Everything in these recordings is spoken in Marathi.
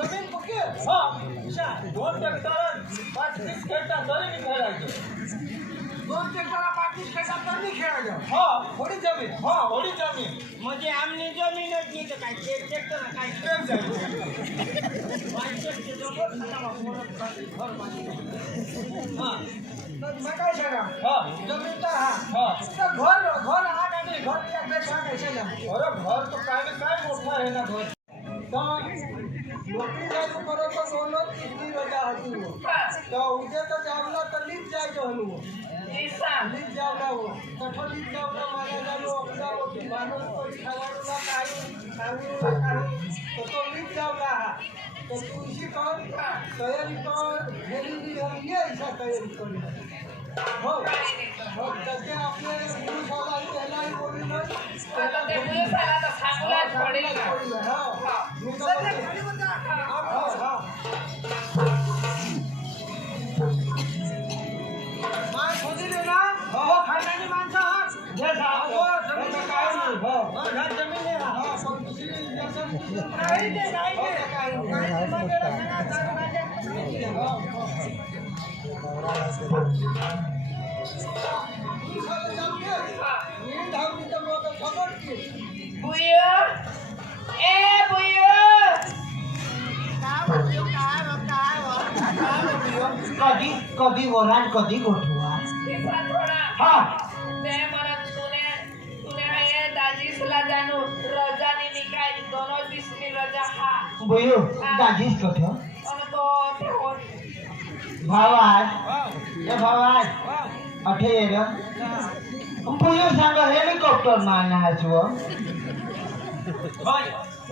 जमीन कुठे हा विशा 2 ट्रॅक्टर 5-30 खेळता तरी मी खेळायचो 2 ट्रॅक्टर 5-30 खेळता तरी खेळायचो हा थोडी जमीन हा थोडी जमीन म्हणजे आमनी जमीनच नाही तर काय ट्रॅक्टर काय खेळ जायचं हा मैं काय सांगा हा जमीन तर हा घर घर हा काय घर या पेक्षा काय सांगा अरे घर तो काय मोठा आहे ना घर नोकरी चालू करो तो दोनों तीसरी रजा होती हो तो उधर तो जावला तो लीज जाएगा हनु लीज जावला हो कठो लीज जावला मारा जालो अपना वो मानो को खावानो ना खाई तो लीज जावला तो तुझी कौन तैयारी कर भेली हम ये ऐसा तैयारी कर हो हो जैसे आपने पुलिस वाला पहला ही बोली ना पहला पुलिस वाला तो सांगला पड़ेगा हां मां खोदी लेना वो खानदानी माणसं हा हे हो जमीन काय नाही हो घर जमीन आहे हा पण दुसरी इंजेक्शन नाही ते कधी वरान कधी गोठवा हा ते मला तुने हे दाजीसला जाणू रजानी निकाय दोनों दिसली रजा हा बोयो दाजीस कठो आणि तो भावाज ए भावाज अठेर बोयो सांगा हेलिकॉप्टर मारना हसवो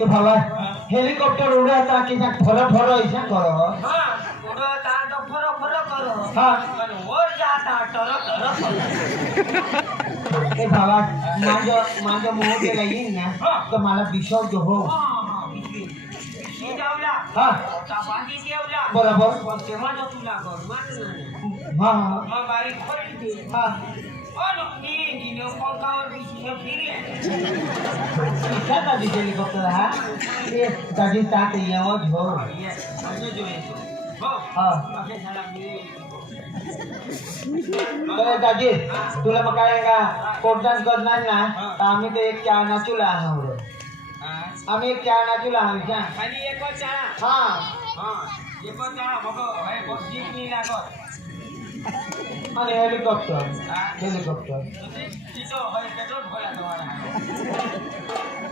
ए भावाज हेलिकॉप्टर उड़ाता कि ना फरो फरो ऐसा करो हां उड़ाता तो फरो फरो करो हां और वर जाता टरो टरो ए भावाज माझं मोह केला येईल ना तर मला बिशव जो हो हां बाकी जेवला बरोबर पण तेव्हा जो तुला कर मात्र हां हां बारीक खोली हां और नी नी पंखावर बिशव फिरे क्या दादी हेलिकॉप्टर हा ये दादी साथ येवत हो म्हणजे जो येतो हो हां असे झाला मी दादी तुला मग काय का कोर्टात करणार ना तर आम्ही ते एक चाना चुला आणवलं आम्ही एक चाना चुला आणू आणि एक चाना हां हां एक चाना मग हे बस जीप नाही लागत आणि हेलिकॉप्टर हेलिकॉप्टर तिथं होय पेट्रोल भरला तुम्हाला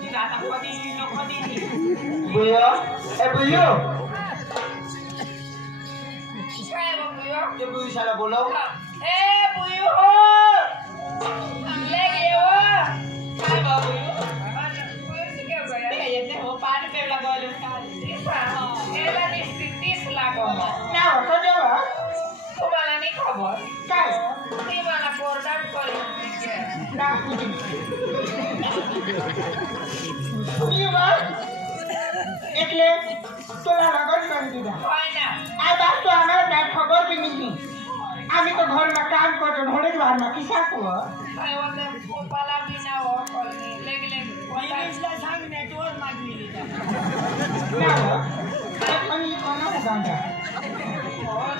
तिथं आता कधी बुयो ए बुयो काय बुयो ते बुयो शाला बोलाव ए बुयो ले गेव काय बुयो बुयो काय येते हो पाणी पेला बोलून काय एला 30 लाख ना होतो जेव्हा तुम्हाला नाही खबर काय ते मला कोर्टात करून ना मी वर એટલે तोला लगन कर दिया होय ना आ बात तो हमारा काय खबर भी नहीं आम्ही तो घर में काम करतो ढोळे द्वार में किसा को काय होते गोपाला बिना हो लेगले इंग्लिशला सांग नेटवर मागली ना आणि कोणा को गांडा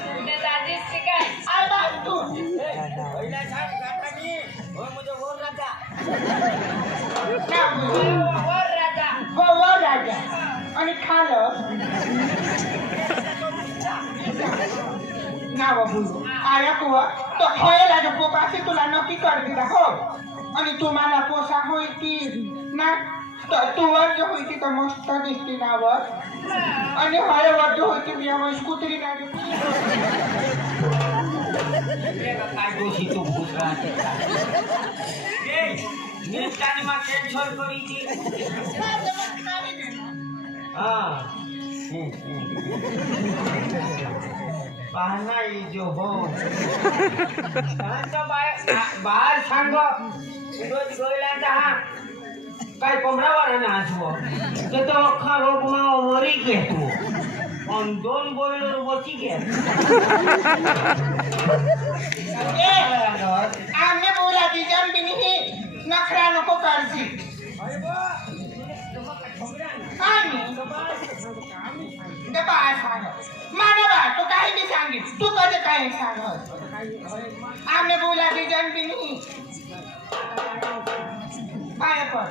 तुझे दाजीच शिकाय आ बात तू पहिला सांग गाता मी हो मुझे वर राजा ना वर राजा वो राजा आणि खालं ना बाबू आया कुवा तो होयला जो पोकासी तुला नक्की कर दिला हो आणि तुम्हाला पोसा होई की ना तू वर जो होई की तो मस्त दिसती ना वर आणि होय वर जो होई की मी कुत्री ना काय दोषी तू भूत राहते निष्ठाने मग कॅन्सल करी ती हा पाहना ये जो हो बाहेर सांग रोज गोयला हा काय कोंबडावर नाचवो ते तो अख्खा रोगमा वरी घेतो पण 2 बोयलर वची घे आम्ही बोला की जंबिनी ही नखरा नको करची आणि दबा सांग मानवा तू काही बी सांगित तू कधी काही सांगत आम्ही बोला की जंबिनी काय पण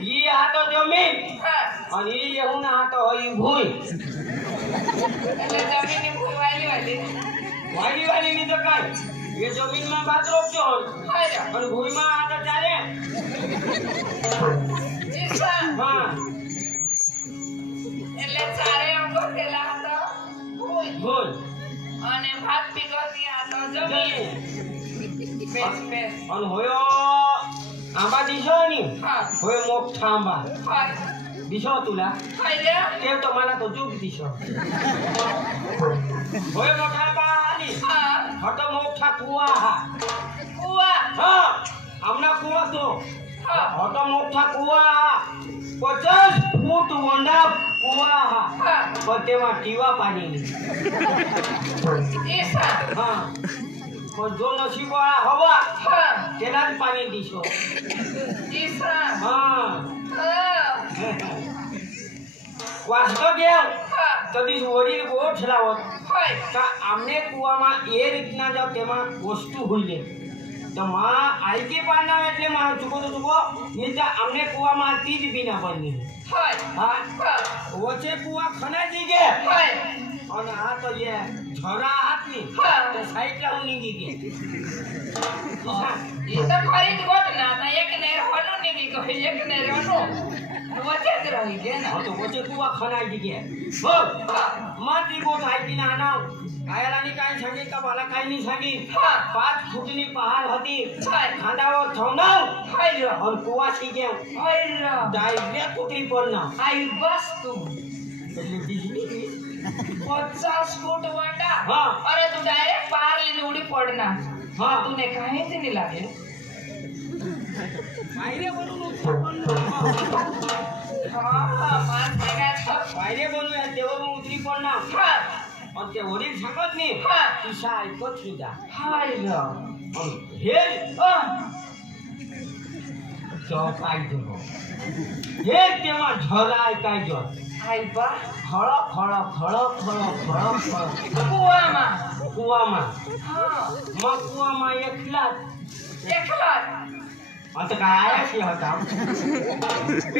ही हातो जमीन आणि येऊन हातो ही भूई એટલે જમીનની ભૂલ વાલી વાલી वाली वाली ની તો काय ये जमीन में बात रोकજો હાલો અને ભૂઈ માં હાતો ચાલે ઈસા હા એટલે ચારે અંગો પેલા હતો ભૂલ ભૂઈ અને ભાત પીગોતી હતો જમીન બેસ બેસ અને હોયો આંબા દીશો ની હા હોયો મોક્ષા આંબા હાય દીશો तुला હાય ते तो मला तो जुग दिशो होय मोठा बाली હા हट मोठा कुवा हा કુવા हा आमना कुवा तो હા हट मोठा कुवा हा 50 फूट वंडा कुवा हा હા पण तेव्हा टीवा पाणी नाही ઈસા हा पण जो नशीबवाळा हवा હા त्यालाच पाणी दिसो ઈસા हा હા वाचतो देव હા कधी वडील गोठ लावत હાય का आमने कुवामा ए રીતના જાવ તેમાં વસ્તુ હોઈએ તો માં આઈકે પાડના એટલે માં ચૂકો તો ચૂકો નીચે આમને કુવામાં તીજ બીના પડની હાય હા હા વચ્ચે કુવા ખનાજી ગે હાય અને આ તો જે ઝરા હાથની હા તો સાઈડ લાવ નીંગી ગે એ તો ખરી જ ગોત ના તા એક નેર હોનો નીકળી ગયો એક નેર હોનો વચ્ચે જ રહી ગયા ને હા તો વચ્ચે કુવા ખનાજી ગે બોલ માતી ગોઠ આઈકી ના નાવ આયરાની કાઈ सांगी का मला काही नाही सांगी હા 5 ફૂટની પહાડ હતી હાય ખાંડાઓ થવનાવ હાય અને કુવા સી ગયા હાય ડાયરેક્ટ ઉતરી પડના આઈ બસ તું એટલે બીજલી 50 ફૂટ વાંડા હા અરે તું ડાયરેક્ટ બહાર લઈને ઉડી પડના હા તુને કાંઈ જ નહીં લાગે पायरे बनून હા માર ભેગા છો पायरे बनून तेव्हा उतरी पडणार હા आणि ते वडील सांगत नाही હા तिशा ऐकत सुद्धा હાય हे जो काय जगो हे तेव्हा झरा ऐकायचं હાય બા खळक खळक खळक खळक खळक खळक કુવામાં कुवामा હા मग कुवामा एकलाच એકલા आता काय आयाशी होता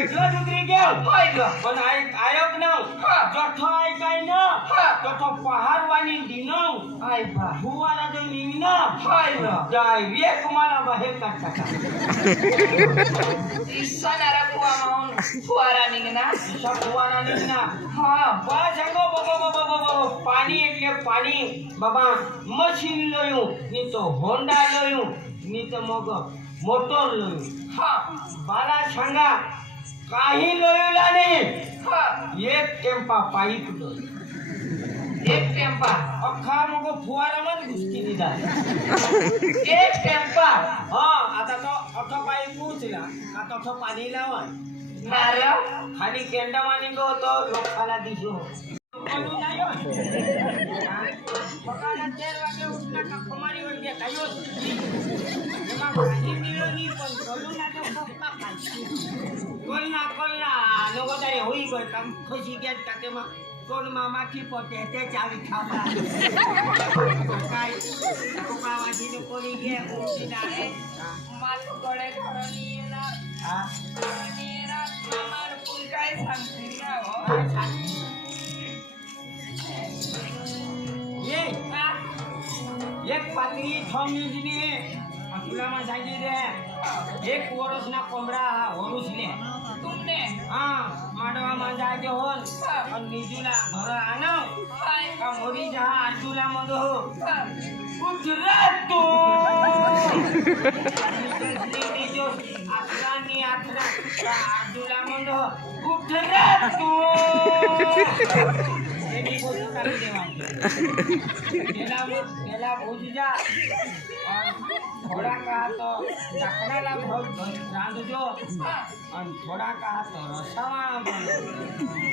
एकलाच उतरी गेव હાય पण आयोग न हा. जठो ऐकाय न हा. जठो पहाड वाणी दिन હાય બા फुवारा जो निघन હાય डायरेक्ट मला बाहेर काढता का ઈશાનારા કુવામાં હું ફુવારા નીકળના दिशा फुवारा निघना હા बा सांगो बाबा पाणी એટલે पाणी बाबा मशीन लयो ની તો હોન્ડા લયો ની તો મગ મોટર લયો હા बाला सांगा काही लयोला नाही હા एक टेम्पा पाईप लयो એક ટેમ્પા अख्खा मग फुवाराમાં જ घुसकी दिला એક ટેમ્પા हा आता तो अख्खा पाईप पोचला आता तो पाणी लावा નાર્યો खाली केंडा मानी गो तो लोकाला दिसो બોલું ના યો સકાળના 13 વાગે ઉઠના કા ખમારી વળ ગયા કાયો એમાં ભાજી મિલો ની પણ બોલું ના તો પપ્પા ખાય કોલના લોકો તારે હોઈ ગયો કામ ખુશી ગયા કાકેમાં કોણ મામાથી પોતે તે ચાવી ખાવા કાઈ કોકાવાજી ને કોની ગયા ઉઠી નાખે માથું ગળે ઘરની એના હા ઘરની એના મામાર ફૂલ કાઈ सांगते ना हो ये एक पातळी थॉमनीजीने अकुलामा सांगितले एक वर्षना कोंबडा होरुसले तुमने हां माडवामा जागे होल आणि निजूला घर आणव हाय का मोरी जा आजूला मधो गुजरातो निजो आत्रानी आत्रा का आजूला मधो गुजरातो एनी बोल काढून देवायचे त्याला भुजजा थोडा का तो टाकण्याला रांधजो आणि थोडा का तो रसावाळा बनवजो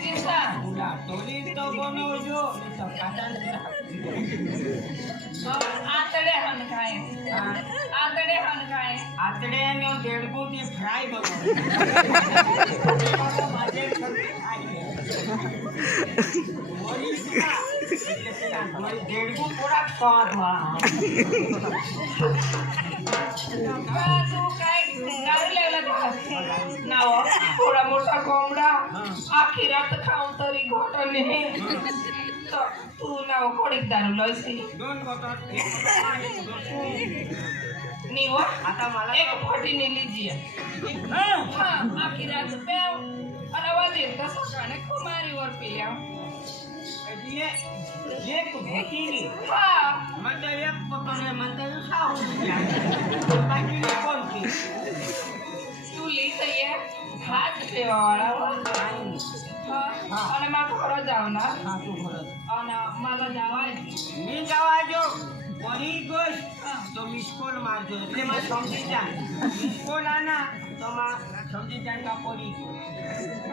किसा तुला टोली तो बनवजो तो काटान आतडे हन खाय आतडे हन खाय आतडे आणि देडगू ते फ्राय बनव माझे देडगू थोडा स्वाद तू काय गारलेला ना हो थोडा मोठा कोंबडा आखी रात खाऊन तरी घोटणे तू ना कोणी दारू लयसी दोन बोटल नी हो आता मला एक फाटी ने लीजिए हाँ आखी रात पेव અને વાલી તો સકાણે કુમારીवर पिया एक भेटीली हाँ म्हणतो एक पकडले म्हणतो साहू बाकी कोणती तू ली सही हात पेवावाळा हो हाँ અને માં ઘરે જાવ ના हा तू खरंच અને मला જવાય मी जावाजो कोणी गोष्ट तो मिसकोल मारजो એટલે માં સમજી જાય મિસકોલ આના તો માં સમજી જાય का पड़ी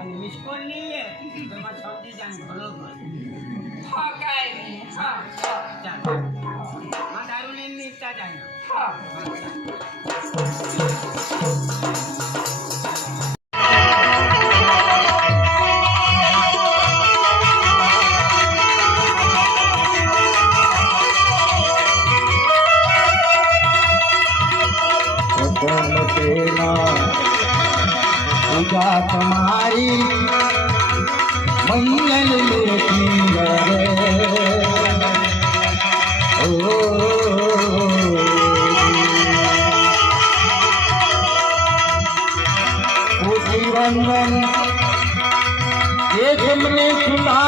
અને મિસકોલ નહીં હે તો માં સમજી જાય બરોબર हाँ काय नहीं हाँ ચાલ માં દારૂ લઈને નીકળતા જાય हाँ पूजा तुम्हारी मंगल वंदन ये तुमने सुना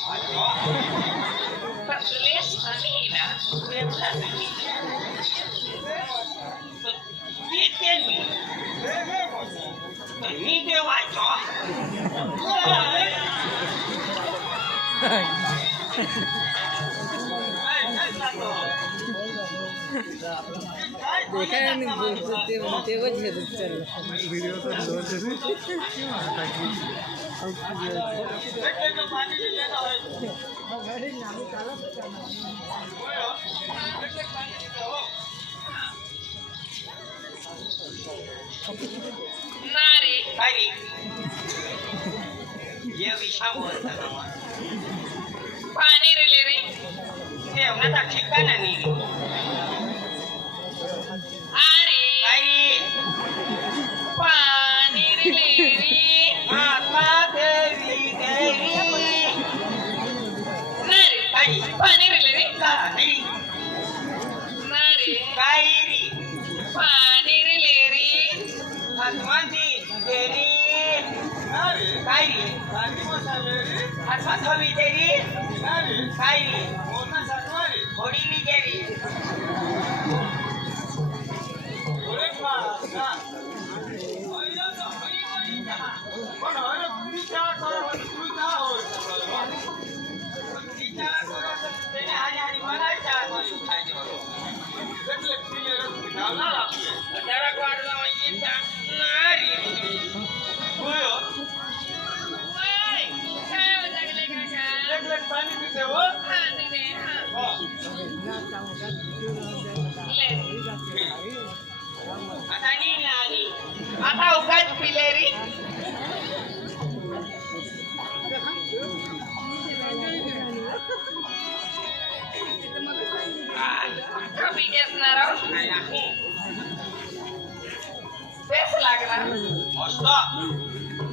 Hello. मी देवायचो नारे काय रे ये विषावर पाणी रिले रे ठेवण्याचा ठिकाणा नाही अरे काय रे पाणी रिले रे माता देवी देवी नारे काय पाणी रिले रे काय नारे काय रे पाणी रिले रे हनुमानजी देवी काय रे हनुमान हवी देवी काय रे होडीली देवी आता उगाच पिले रे कमी घेणार बेस लागणार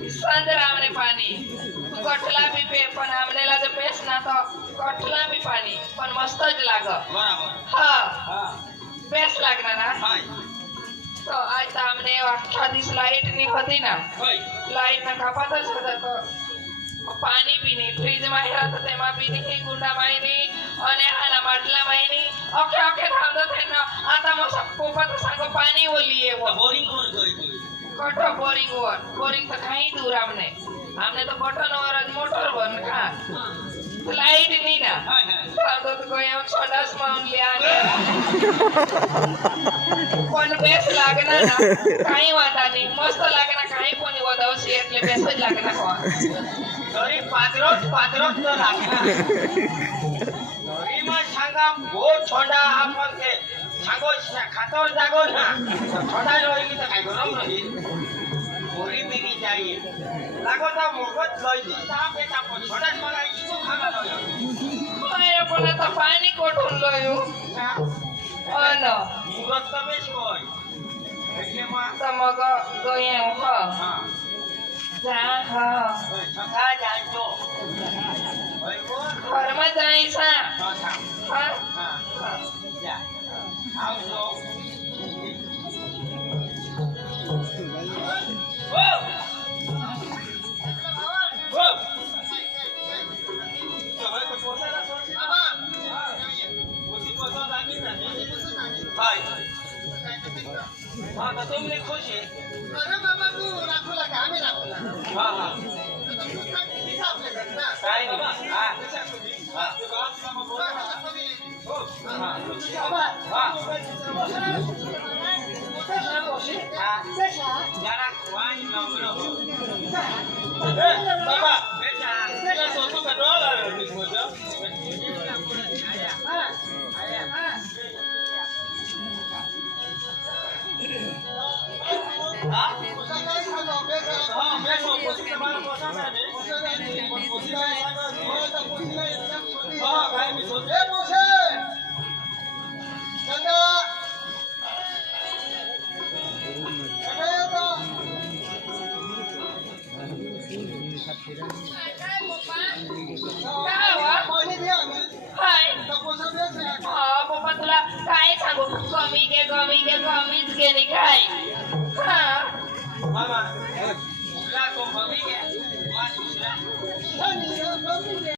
संजर आमने पाणी तू कठला भी पे पण आमनेला जर बेस ना तो कठला भी पाणी पण मस्तच लाग हा बेस लागणार ना तो आज आमने अख्खा दिवस लाईट नहीं होती ना लाईट ना कापातच होता तो पाणी बी नहीं फ्रीज માં હેરા તેમાં બી નહીં ગુંડા માં નહીં અને આના માટલા માં નહીં ઓકે ઓકે ધામ તો થઈને આતા મો સબ તો સાગો પાણી ઓલી એવો કટો બોરિંગ ઓર બોરિંગ તો કાઈ દૂર આમને તો બટન ઓર જ મોટર બન ખા લાઈટ નહીં ના તો કોઈ એમ સોડાસ માં લ્યા પણ બેસ લાગના ના કાઈ વાતા નહીં મસ્ત લાગના કાઈ કોની વદાવશે એટલે બેસ જ લાગના કોણ तरी पात्रोच तर लागणार तरी मग सांगा बहुत थोडा आपण ते सांगो खातो जागो ना थोडा रोहिली तर काय गरम राहील गोरी बिरी जाईल लागो तर मोफत लयची ताप येत आपण थोडाच मला इको खावा लागलो अरे पण आता पाणी कोठून लयू अन मुरत तर बेस होय એટલે માં तर मग गया हो जा हा છકા જાજો ઓય કોણ ઘરમાં જઈશા હા હા હા જા આવજો ઓ ઓ તો હવે તો પોતાના સોચી બાબા પોતી પોતા લાગી ના હાય હા તો તમને ખુશી अरे बाबा तू राखोला का आम्ही राखोला હા હા काय नाही हा हा जरा वाई लावलो बाबा बेटा त्याला सोसू का डोला मी मोजा हा हा बेसो पोसी तुम्हाला पोसाना नाही पोसी काय सांगा हा काय मी सोचे पोसे चंदा हाय पप्पा तुला काय सांगू कमीच घे नाही काय हा मामा